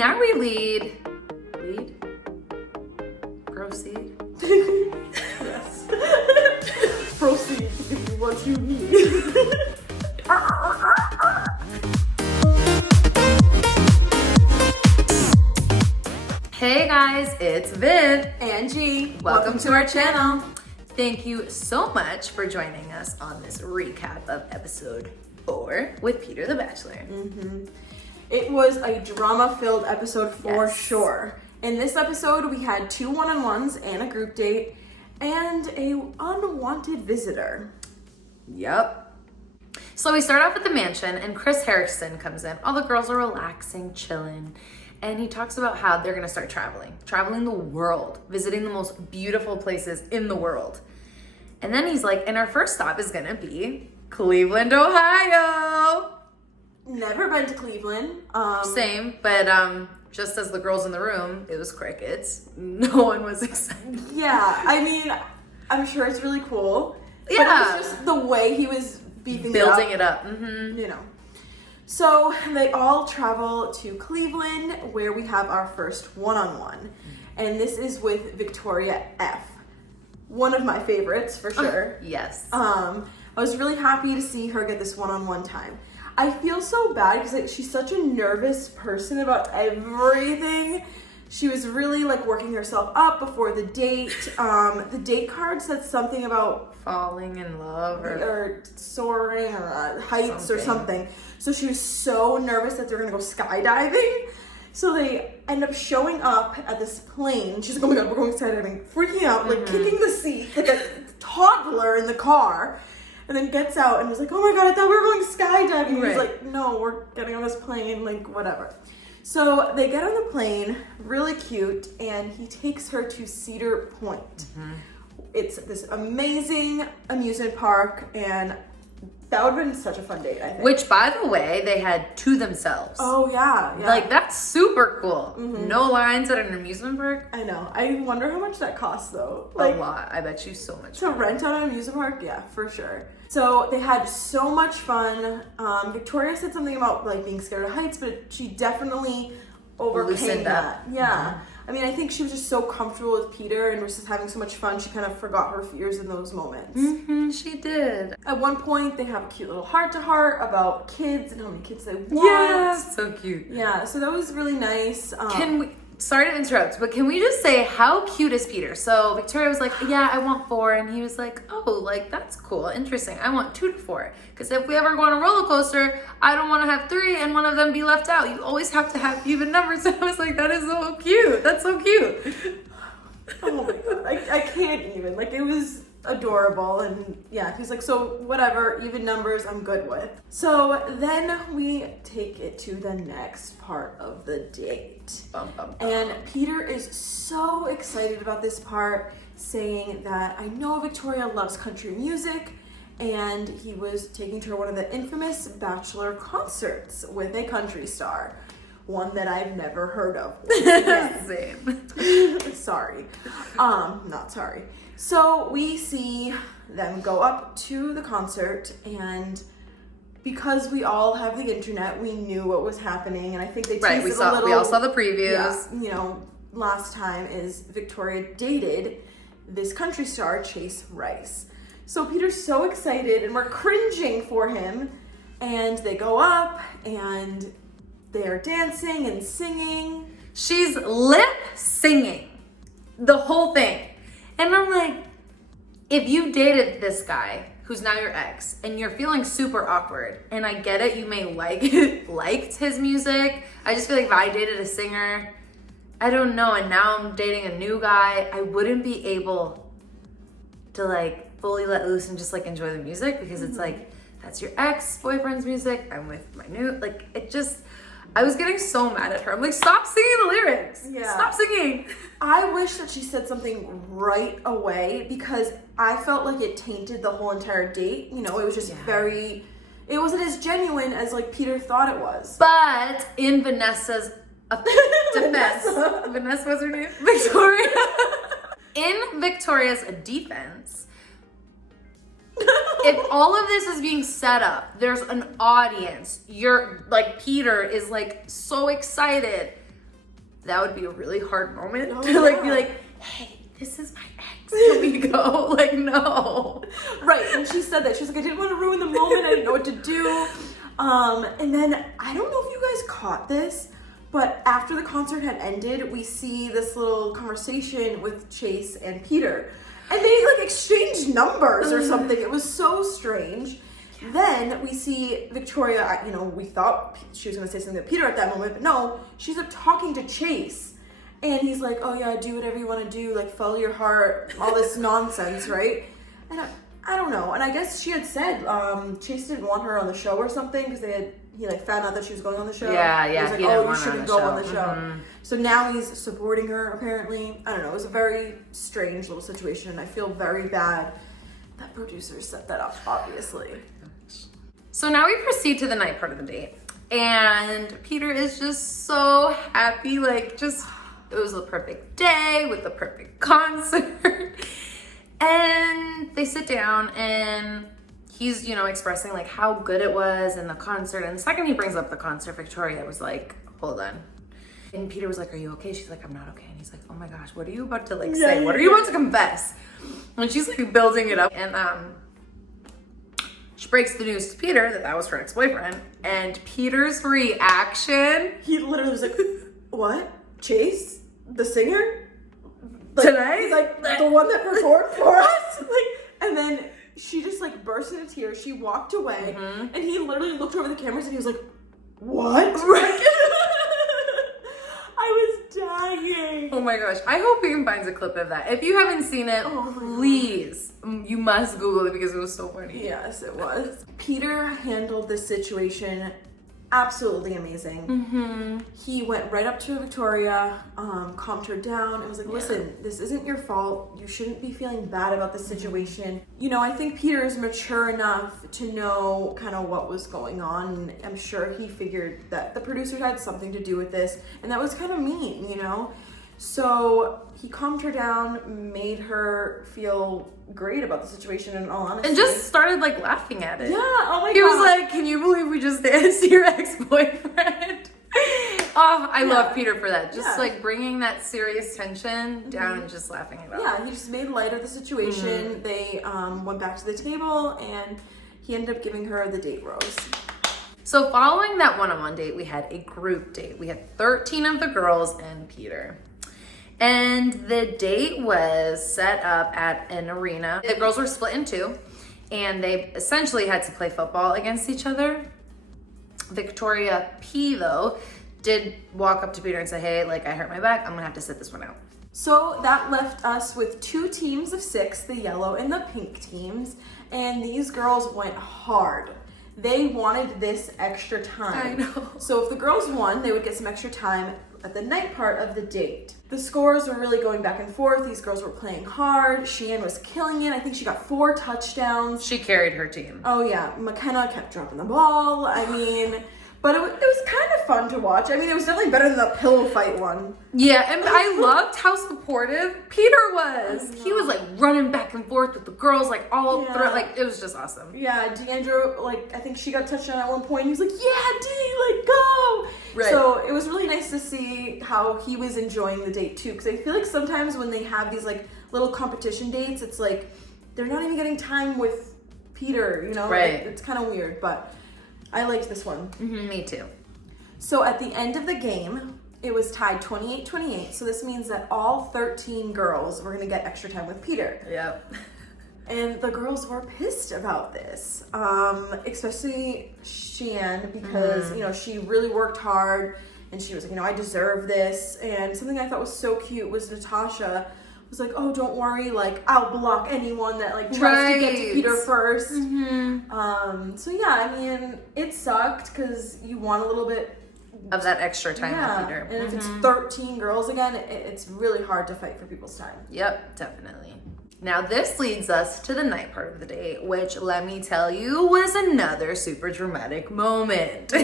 now we lead? Proceed? Yes. Proceed with what you need. Hey guys, it's Viv. Angie, Welcome to our channel. Thank you so much for joining us on this recap of episode 4 with Peter the Bachelor. It was a drama-filled episode for Yes. sure. In this episode, we had 2 one-on-ones and a group date, and a unwanted visitor. Yep. So we start off at the mansion and Chris Harrison comes in. All the girls are relaxing, chilling. And he talks about how they're gonna start traveling the world, visiting the most beautiful places in the world. And then he's like, and our first stop is gonna be Cleveland, Ohio. Never been to Cleveland. Same, but just as the girls in the room, it was crickets. No one was excited. Yeah, I mean, I'm sure it's really cool. Yeah. But it was just the way he was Building it up. Mm-hmm. You know. So they all travel to Cleveland, where we have our first one-on-one. And this is with Victoria F. One of my favorites, for sure. Yes. I was really happy to see her get this one-on-one time. I feel so bad because like, she's such a nervous person about everything. She was really like working herself up before the date. The date card said something about Falling in love or soaring or heights or something. So she was so nervous that they're gonna go skydiving. So they end up showing up at this plane. She's like, oh my God, we're going skydiving. Freaking out, like kicking the seat, like a toddler in the car. And then gets out and was like, oh my God, I thought we were going skydiving. And he's like, no, we're getting on this plane, like whatever. So they get on the plane, really cute, and he takes her to Cedar Point. It's this amazing amusement park, and that would have been such a fun date, I think. Which, by the way, they had to themselves. Oh, yeah. Like, that's super cool. No lines at an amusement park. I know. I wonder how much that costs, though. A lot. I bet you so much. To rent out an amusement park? Yeah, for sure. So they had so much fun. Victoria said something about, like, being scared of heights, but she definitely overcame Loosened that. up. Yeah. I mean, I think she was just so comfortable with Peter and was just having so much fun, she kind of forgot her fears in those moments. She did. At one point, they have a cute little heart-to-heart about kids and how many kids they want. Yeah, so cute. Yeah, so that was really nice. Sorry to interrupt, but can we just say how cute is Peter? So Victoria was like, yeah, I want 4. And he was like, oh, like, that's cool. Interesting. I want 2 to 4. Because if we ever go on a roller coaster, I don't want to have 3 and one of them be left out. You always have to have even numbers. And I was like, that is so cute. That's so cute. Oh my God. I can't even. Like, it was adorable. And yeah, he's like, so whatever, even numbers I'm good with. So then we take it to the next part of the date. And Peter is so excited about this part, saying that I know Victoria loves country music, and he was taking her to one of the infamous Bachelor concerts with a country star. One that I've never heard of. Same. Sorry. Not sorry. So we see them go up to the concert, and because we all have the internet, we knew what was happening, and I think they teased it a little. We all saw the previews. Yeah, you know, last time is Victoria dated this country star, Chase Rice. So Peter's so excited, and we're cringing for him, and they go up, and they are dancing and singing. She's lip singing the whole thing. And I'm like, if you dated this guy who's now your ex and you're feeling super awkward, and I get it, you may liked his music. I just feel like if I dated a singer, I don't know, and now I'm dating a new guy, I wouldn't be able to like fully let loose and just like enjoy the music, because it's like, that's your ex-boyfriend's music, I'm with my new, like, it just, I was getting so mad at her. I'm like, stop singing the lyrics. Yeah. Stop singing. I wish that she said something right away, because I felt like it tainted the whole entire date. You know, it was just very, it wasn't as genuine as like Peter thought it was. But in Vanessa's defense, Vanessa was her name? Victoria. In Victoria's defense, if all of this is being set up, there's an audience, you're like, Peter is like so excited. that would be a really hard moment Oh, to like yeah. be like, hey, this is my ex. Can we go? Like, no. Right, and she said that. She was like, I didn't want to ruin the moment. I didn't know what to do. And then, I don't know if you guys caught this, but after the concert had ended, we see this little conversation with Chase and Peter. And they, like, exchanged numbers or something. It was so strange. Then we see Victoria, you know, we thought she was going to say something to Peter at that moment, but no, she's up talking to Chase. And he's like, oh yeah, do whatever you want to do, like follow your heart, all this nonsense, right? And I don't know. And I guess she had said Chase didn't want her on the show or something because he like found out that she was going on the show. Yeah, He yeah, was like, he didn't oh, you want her on shouldn't the go show. on the show. So now he's supporting her apparently. I don't know. It was a very strange little situation, and I feel very bad that producers set that up, obviously. So now we proceed to the night part of the date. And Peter is just so happy, like just, it was the perfect day with the perfect concert. And they sit down and he's, you know, expressing like how good it was in the concert. And the second he brings up the concert, Victoria was like, hold on. And Peter was like, are you okay? She's like, I'm not okay. And he's like, oh my gosh, what are you about to like say? What are you about to confess? And she's like building it up. And she breaks the news to Peter that was her ex-boyfriend. And Peter's reaction. He literally was like, what? Chase? The singer? Like, Tonight? Like, the one that performed for us? Like, and then she just, like, burst into tears. She walked away. And he literally looked over the cameras and he was like, what? Like, I was dying. Oh my gosh. I hope Ian finds a clip of that. If you haven't seen it, please, you must Google it because it was so funny. Yes, it was. Peter handled this situation absolutely amazing. He went right up to Victoria, calmed her down, and was like, listen, this isn't your fault. You shouldn't be feeling bad about the situation. You know, I think Peter is mature enough to know kind of what was going on. And I'm sure he figured that the producers had something to do with this, and that was kind of mean, you know? So he calmed her down, made her feel great about the situation in all honesty. And just started like laughing at it. Yeah, oh my god. He was like, can you believe we just danced to your ex-boyfriend? Oh, I love Peter for that. Just like bringing that serious tension down and just laughing it off. Yeah, he just made light of the situation. They went back to the table and he ended up giving her the date rose. So following that one-on-one date, we had a group date. We had 13 of the girls and Peter. And the date was set up at an arena. The girls were split in two, and they essentially had to play football against each other. Victoria P, though, did walk up to Peter and say, hey, like, I hurt my back. I'm gonna have to sit this one out. So that left us with 2 teams of 6, the yellow and the pink teams. And these girls went hard. They wanted this extra time. I know. So if the girls won, they would get some extra time at the night part of the date. The scores were really going back and forth. These girls were playing hard. Sheehan was killing it. I think she got 4 touchdowns. She carried her team. Oh yeah, McKenna kept dropping the ball. I mean, but it was kind of fun to watch. I mean, it was definitely better than the pillow fight one. Yeah, and I loved how supportive Peter was. He was like running back and forth with the girls, like all through, like it was just awesome. Yeah, Deandra, like I think she got touched on at one point. He was like, "Yeah, D, like go!" Right. So it was really nice to see how he was enjoying the date too. Because I feel like sometimes when they have these like little competition dates, it's like they're not even getting time with Peter. You know, right? Like, it's kind of weird, but I liked this one. Me too. So at the end of the game, it was tied 28-28. So this means that all 13 girls were going to get extra time with Peter. Yep. And the girls were pissed about this, especially Sheehan, because, you know, she really worked hard and she was like, you know, I deserve this. And something I thought was so cute was Natasha was like, oh, don't worry, like, I'll block anyone that, like, tries to get to Peter first. So, yeah, I mean, it sucked because you want a little bit of that extra time with Peter. And if it's 13 girls again, it's really hard to fight for people's time. Yep, definitely. Now this leads us to the night part of the day, which let me tell you was another super dramatic moment.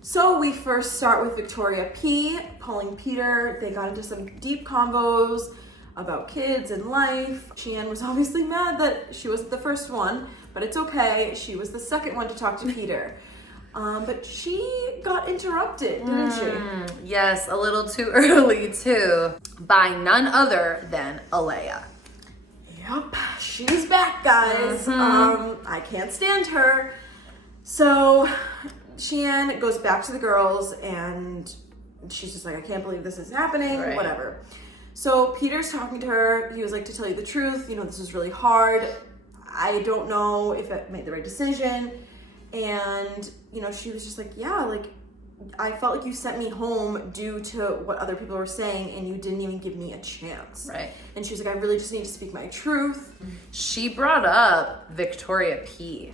So we first start with Victoria P pulling Peter. They got into some deep convos about kids and life. Sheehan was obviously mad that she wasn't the first one, but it's okay. She was the second one to talk to Peter. But she got interrupted, didn't she? Yes, a little too early too, by none other than Alea. Yep, she's back, guys. I can't stand her. So Sheehan goes back to the girls and she's just like, I can't believe this is happening, whatever. So Peter's talking to her. He was like, to tell you the truth, this is really hard. I don't know if I made the right decision. And, she was just like, yeah, like, I felt like you sent me home due to what other people were saying and you didn't even give me a chance. Right. And she was like, I really just need to speak my truth. She brought up Victoria P.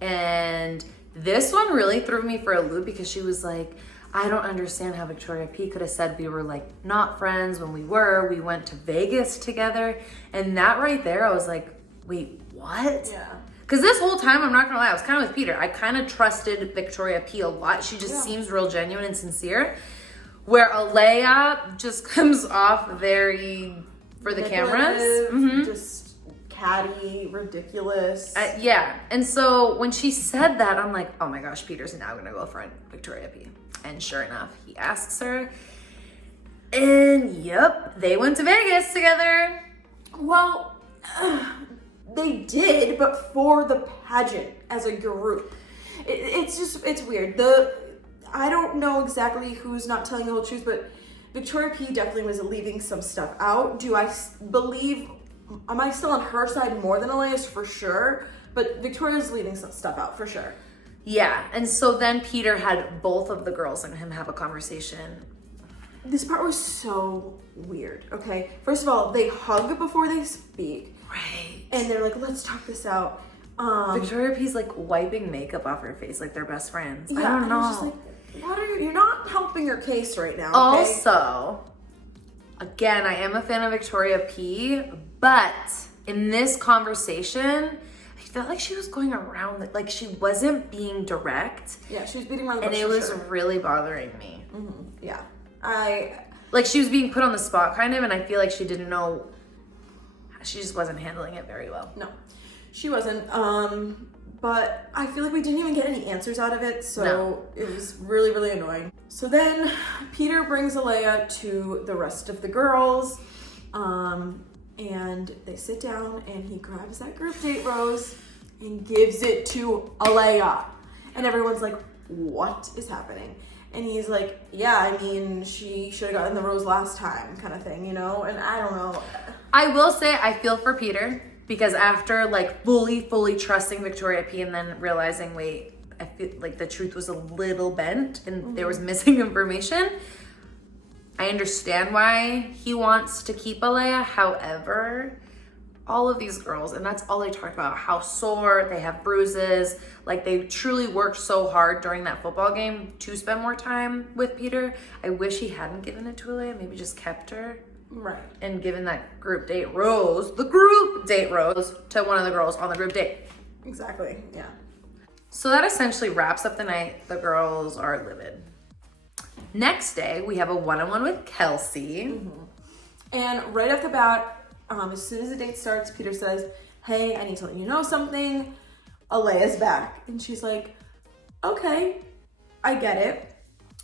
And this one really threw me for a loop because she was like, I don't understand how Victoria P could have said we were like not friends when we were. We went to Vegas together. And that right there, I was like, wait, what? Yeah. Because this whole time, I'm not gonna lie, I was kind of with Peter. I kind of trusted Victoria P a lot. She just seems real genuine and sincere. Where Alea just comes off very for the cameras. Just catty, ridiculous. Yeah. And so when she said that, I'm like, oh my gosh, Peter's now gonna go front Victoria P. And sure enough, he asks her. And yep, they went to Vegas together. Well, they did, but for the pageant as a group. It's weird. I don't know exactly who's not telling the whole truth, but Victoria P definitely was leaving some stuff out. Am I still on her side more than Alea's? For sure. But Victoria's leaving some stuff out, for sure. Yeah, and so then Peter had both of the girls and him have a conversation. This part was so weird, okay? First of all, they hug before they speak. Right. And they're like, let's talk this out. Victoria P's like wiping makeup off her face like they're best friends. Yeah, I don't know. I was just like, you're not helping your case right now, okay? Also, again, I am a fan of Victoria P, but in this conversation, I felt like she was going around, like she wasn't being direct. Yeah, she was beating around the bush. And it was really bothering me. Mm-hmm. Yeah. Like she was being put on the spot kind of, and I feel like she didn't know, she just wasn't handling it very well. No, she wasn't. But I feel like we didn't even get any answers out of it, so It was really, really annoying. So then Peter brings Alea to the rest of the girls, and they sit down and he grabs that group date rose and gives it to Alea. And everyone's like, what is happening? And he's like, yeah, I mean, she should have gotten the rose last time kind of thing, And I don't know. I will say I feel for Peter because after like fully trusting Victoria P and then realizing, wait, I feel like the truth was a little bent and there was missing information. I understand why he wants to keep Alea. However, all of these girls, and that's all they talk about, how sore, they have bruises, like they truly worked so hard during that football game to spend more time with Peter. I wish he hadn't given it to Alea, maybe just kept her. Right. And given that group date rose, the group date rose to one of the girls on the group date. Exactly, yeah. So that essentially wraps up the night. The girls are livid. Next day, we have a one-on-one with Kelsey. Mm-hmm. And right off the bat, as soon as the date starts, Peter says, hey, I need to let you know something. Alea's back. And she's like, okay, I get it.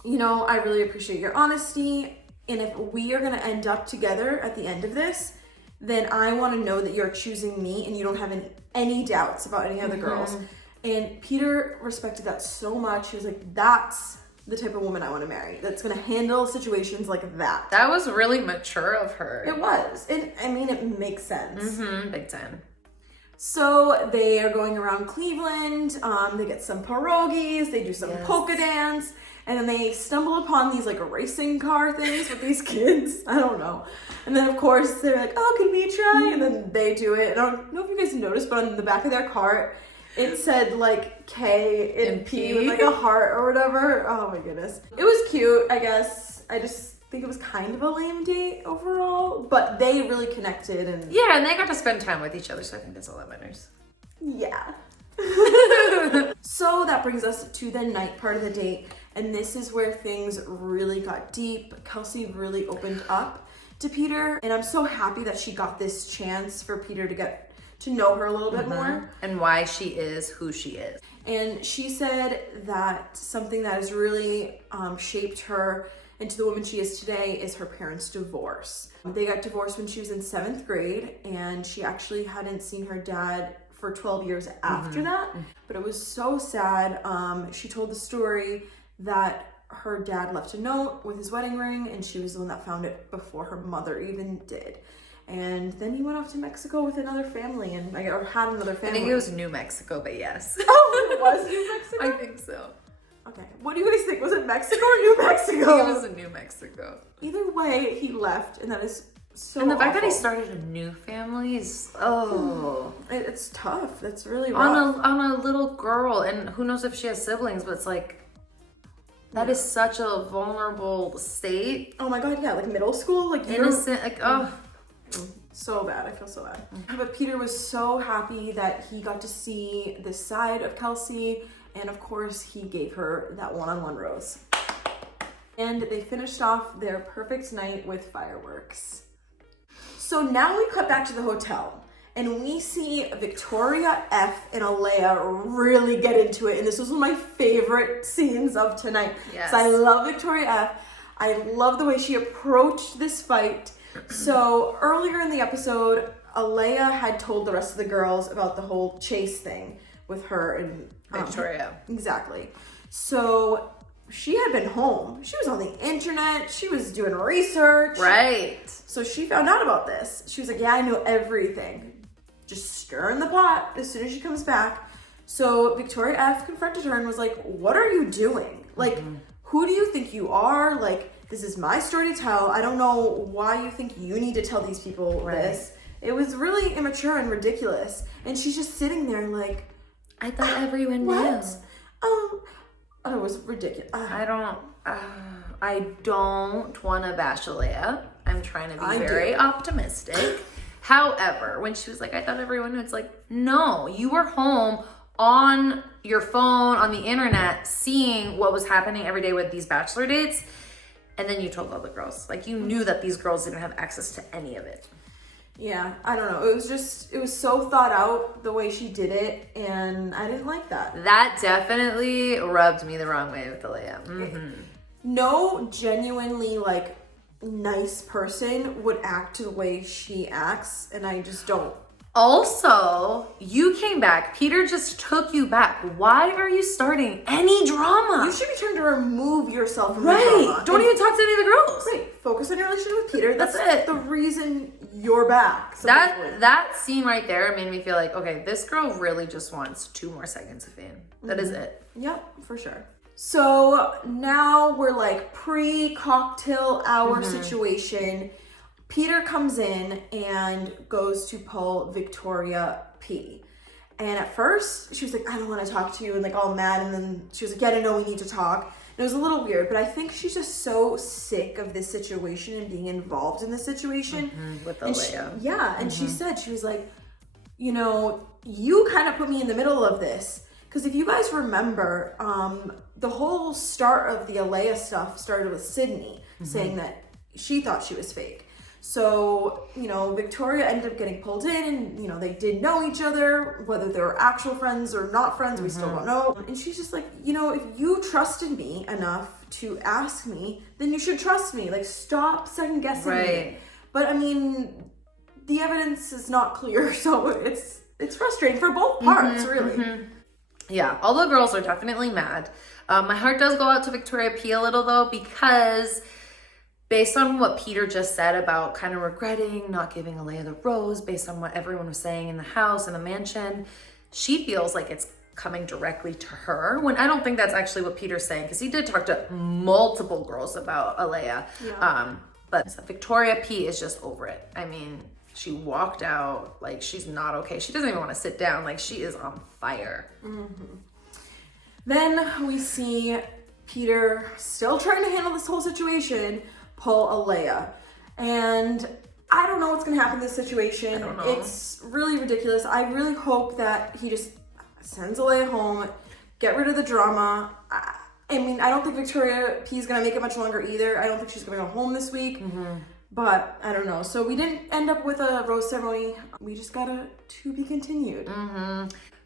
I really appreciate your honesty. And if we are going to end up together at the end of this, then I want to know that you're choosing me and you don't have any doubts about any other girls. And Peter respected that so much. He was like, that's the type of woman I want to marry. That's going to handle situations like that. That was really mature of her. It was. It makes sense. Big time. So they are going around Cleveland. They get some pierogies. They do some polka dance. And then they stumble upon these like racing car things with these kids. I don't know. And then of course they're like, oh, can we try? And then they do it. And I don't know if you guys noticed, but on the back of their cart, it said like K and P with like a heart or whatever. Oh my goodness. It was cute, I guess. I just think it was kind of a lame date overall, but they really connected. And yeah, and they got to spend time with each other, so I think that's all that matters. Yeah. So that brings us to the night part of the date. And this is where things really got deep. Kelsey really opened up to Peter. And I'm so happy that she got this chance for Peter to get to know her a little bit more. And why she is who she is. And she said that something that has really shaped her into the woman she is today is her parents' divorce. They got divorced when she was in 7th grade, and she actually hadn't seen her dad for 12 years after that. But it was so sad. She told the story that her dad left a note with his wedding ring, and she was the one that found it before her mother even did. And then he went off to Mexico with another family, or had another family. I think it was New Mexico, but yes. Oh, it was New Mexico? I think so. Okay. What do you guys think? Was it Mexico or New Mexico? It was in New Mexico. Either way, he left, and that is so And the fact that he awful. started a new family is, It's tough. That's really rough. on a little girl, and who knows if she has siblings, but it's like, that is such a vulnerable state. Oh my god, yeah, like middle school, like Innocent, like, oh. So bad. I feel so bad. But Peter was so happy that he got to see this side of Kelsey, and of course he gave her that one-on-one rose. And they finished off their perfect night with fireworks. So now we cut back to the hotel, and we see Victoria F and Alea really get into it, and this was one of my favorite scenes of tonight. Yes. So I love Victoria F. I love the way she approached this fight. So earlier in the episode, Alea had told the rest of the girls about the whole chase thing with her and Victoria. Exactly. So she had been home. She was on the internet. She was doing research. Right. So she found out about this. She was like, yeah, I know everything. Just stir in the pot as soon as she comes back. So Victoria F confronted her and was like, what are you doing? Like, who do you think you are? Like, this is my story to tell. I don't know why you think you need to tell these people this. It was really immature and ridiculous. And she's just sitting there like, I thought everyone what? knew. It was ridiculous. I don't want to bash Alea. I'm trying to be very optimistic. However, when she was like, I thought everyone knew, it's like, no, you were home on your phone, on the internet, seeing what was happening every day with these Bachelor dates. And then you told all the girls. Like, you knew that these girls didn't have access to any of it. Yeah, I don't know. It was so thought out the way she did it, and I didn't like that. That definitely rubbed me the wrong way with Alea. No genuinely, like, nice person would act the way she acts, and I just don't. Also, you came back. Peter just took you back. Why are you starting any drama? You should be trying to remove yourself from the drama. Don't even talk to any of the girls. Right. Focus on your relationship with Peter. That's it. The reason you're back. That scene right there made me feel like, okay, this girl really just wants 2 more seconds of fame. That is it. Yep, for sure. So now we're like pre-cocktail hour situation. Peter comes in and goes to pull Victoria P. And at first, she was like, I don't want to talk to you, and like all mad. And then she was like, yeah, I know we need to talk. And it was a little weird, but I think she's just so sick of this situation and being involved in this situation. With And Alea. and she said, she was like, you know, you kind of put me in the middle of this. Because if you guys remember, the whole start of the Alea stuff started with Sydney saying that she thought she was fake. So, you know, Victoria ended up getting pulled in, and, you know, they did know each other. Whether they were actual friends or not friends, we still don't know. And she's just like, you know, if you trusted me enough to ask me, then you should trust me. Like, stop second guessing me. But I mean, the evidence is not clear, so it's frustrating for both parts, really. Yeah, all the girls are definitely mad. My heart does go out to Victoria P a little, though, because based on what Peter just said about kind of regretting not giving Alea the rose, based on what everyone was saying in the house and the mansion, she feels like it's coming directly to her, when I don't think that's actually what Peter's saying, because he did talk to multiple girls about Alea. But Victoria P is just over it. I mean, she walked out like she's not okay. She doesn't even want to sit down. Like, she is on fire. Then we see Peter, still trying to handle this whole situation, pull Alea. And I don't know what's going to happen in this situation. It's really ridiculous. I really hope that he just sends Alea home, get rid of the drama. I mean, I don't think Victoria P is going to make it much longer either. I don't think she's going to go home this week. But I don't know. So we didn't end up with a rose ceremony. We just got a to be continued.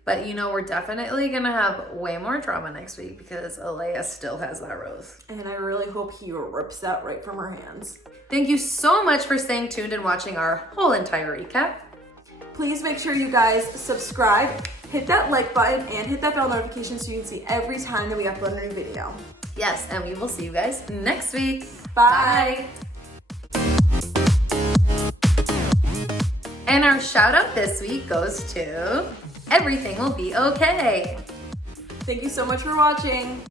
But you know, we're definitely gonna have way more drama next week because Alea still has that rose. And I really hope he rips that right from her hands. Thank you so much for staying tuned and watching our whole entire recap. Please make sure you guys subscribe, hit that like button, and hit that bell notification so you can see every time that we upload a new video. Yes, and we will see you guys next week. Bye. And our shout out this week goes to Everything Will Be Okay. Thank you so much for watching.